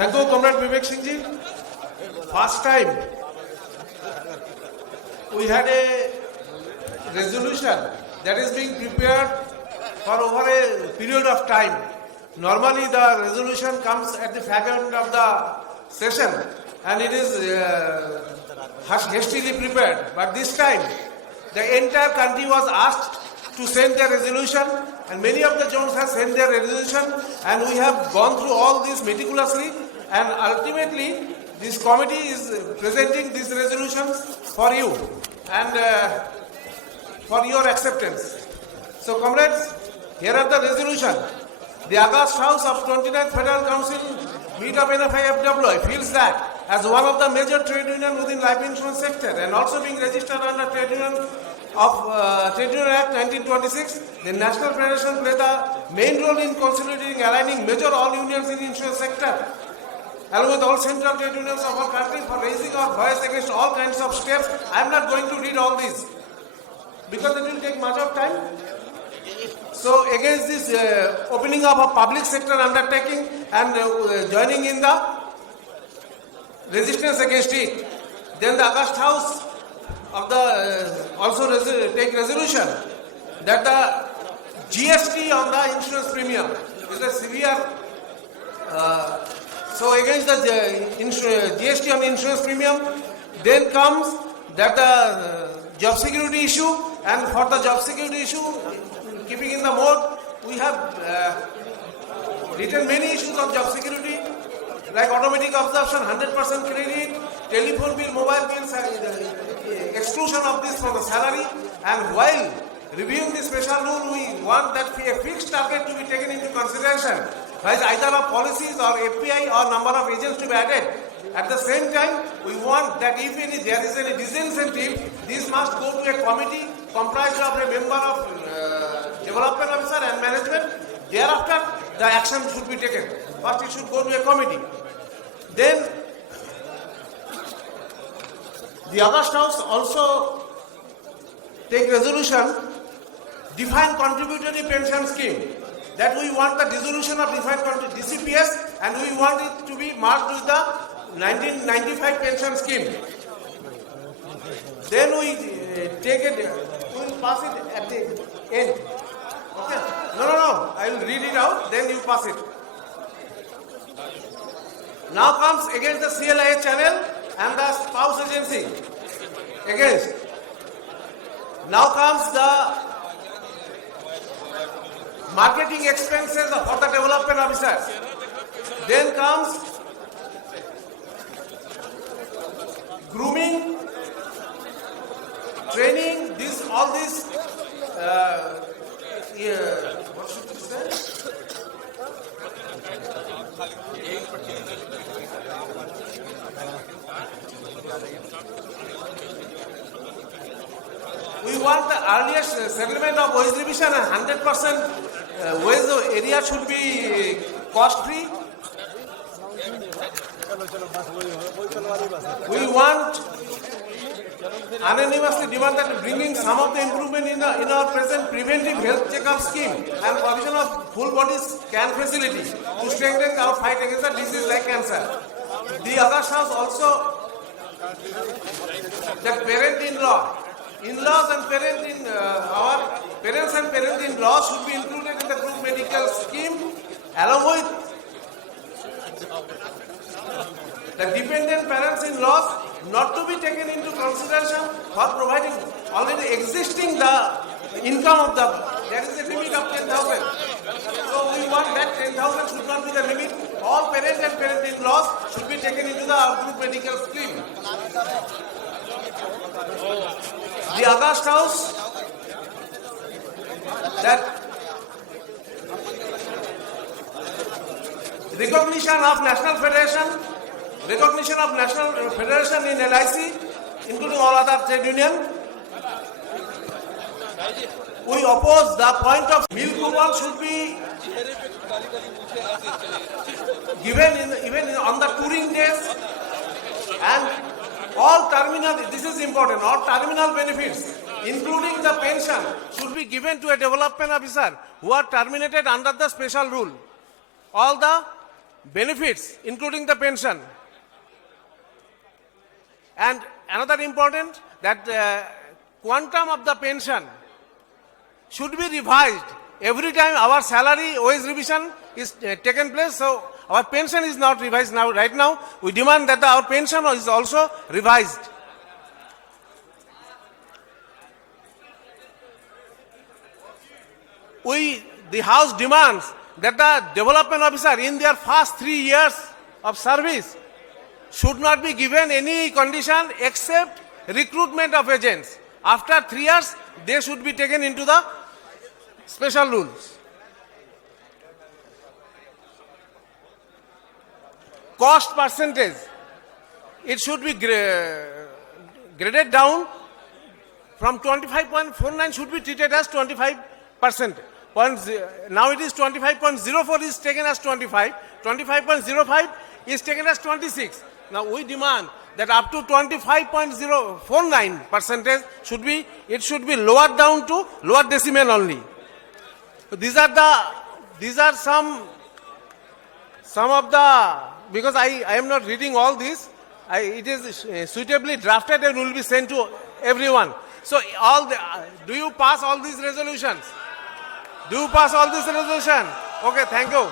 Thank you, Comrade Vivek Singh ji. First time we had a resolution that is being prepared for over a period of time. Normally the resolution comes at the fag end of the session and it is hastily prepared. But this time the entire country was asked to send their resolution and many of the zones have sent their resolution and we have gone through all this meticulously and ultimately this committee is presenting these resolutions for you and for your acceptance. So comrades, here are the resolution. The August House of 29th Federal Council meet of NFI-FWI feels that as one of the major trade union within life insurance sector and also being registered under Trade Union of Trade Union Act 1926, the National Federation played the main role in consolidating, aligning major all unions in insurance sector, along with all central trade unions of our country for raising our voice against all kinds of steps. I am not going to read all these because it will take much of time. So against this opening of a public sector undertaking and joining in the resistance against it, then the August House of the also take resolution that the GST on the insurance premium is a severe so against the GST on insurance premium. Then comes that the job security issue, and for the job security issue, keeping in the mode, we have written many issues of job security like automatic absorption, 100% credit, telephone bill, mobile bills, exclusion of this from the salary. And while reviewing the special rule, we want that a fixed target to be taken into consideration by either of policies or API or number of agents to be added. At the same time, we want that if there is any disincentive, this must go to a committee comprised of a member of development officer and management. Thereafter, the action should be taken. First, it should go to a committee. Then, the August House also take resolution, defined contributory pension scheme. That we want the dissolution of defined DCPS and we want it to be merged with the 1995 pension scheme. Then we take it, we will pass it at the end. Okay? No. I will read it out, then you pass it. Now comes against the CLIA channel and the spouse agency. Against. Now comes the marketing expenses for the development officers. Then comes grooming, training, all this. What should we say? We want the earliest settlement of wage revision and 100% wage area should be cost-free. We want unanimously demand that bringing some of the improvement in our present preventive health checkup scheme and provision of full body scan facility to strengthen our fight against a disease like cancer. The August House also that parent-in-law, in-laws and our parents and parent-in-law should be included in the group medical scheme along with the dependent parents-in-laws not to be taken into consideration for providing already existing the income of there is a limit of 10,000. So we want that 10,000 should not be the limit. All parents and parent-in-laws should be taken into the group medical scheme. The August House that recognition of National Federation in LIC, including all other trade union. We oppose the point of meal coupon should be given even on the touring days, and all terminal, this is important, all terminal benefits, including the pension, should be given to a development officer who are terminated under the special rule. All the benefits, including the pension. And another important, that quantum of the pension should be revised every time our salary wage revision is taken place. So our pension is not revised now. Right now, we demand that our pension is also revised. The House demands that the development officer in their first 3 years of service should not be given any condition except recruitment of agents. After 3 years, they should be taken into the special rules. Cost percentage, it should be graded down from 25.49 should be treated as 25%. Now it is 25.04 is taken as 25. 25.05 is taken as 26. Now we demand that up to 25.049% should be lowered down to lower decimal only. So these are some of the, because I am not reading all this. It is suitably drafted and will be sent to everyone. So do you pass all these resolutions? Do you pass all this resolution? Okay, thank you.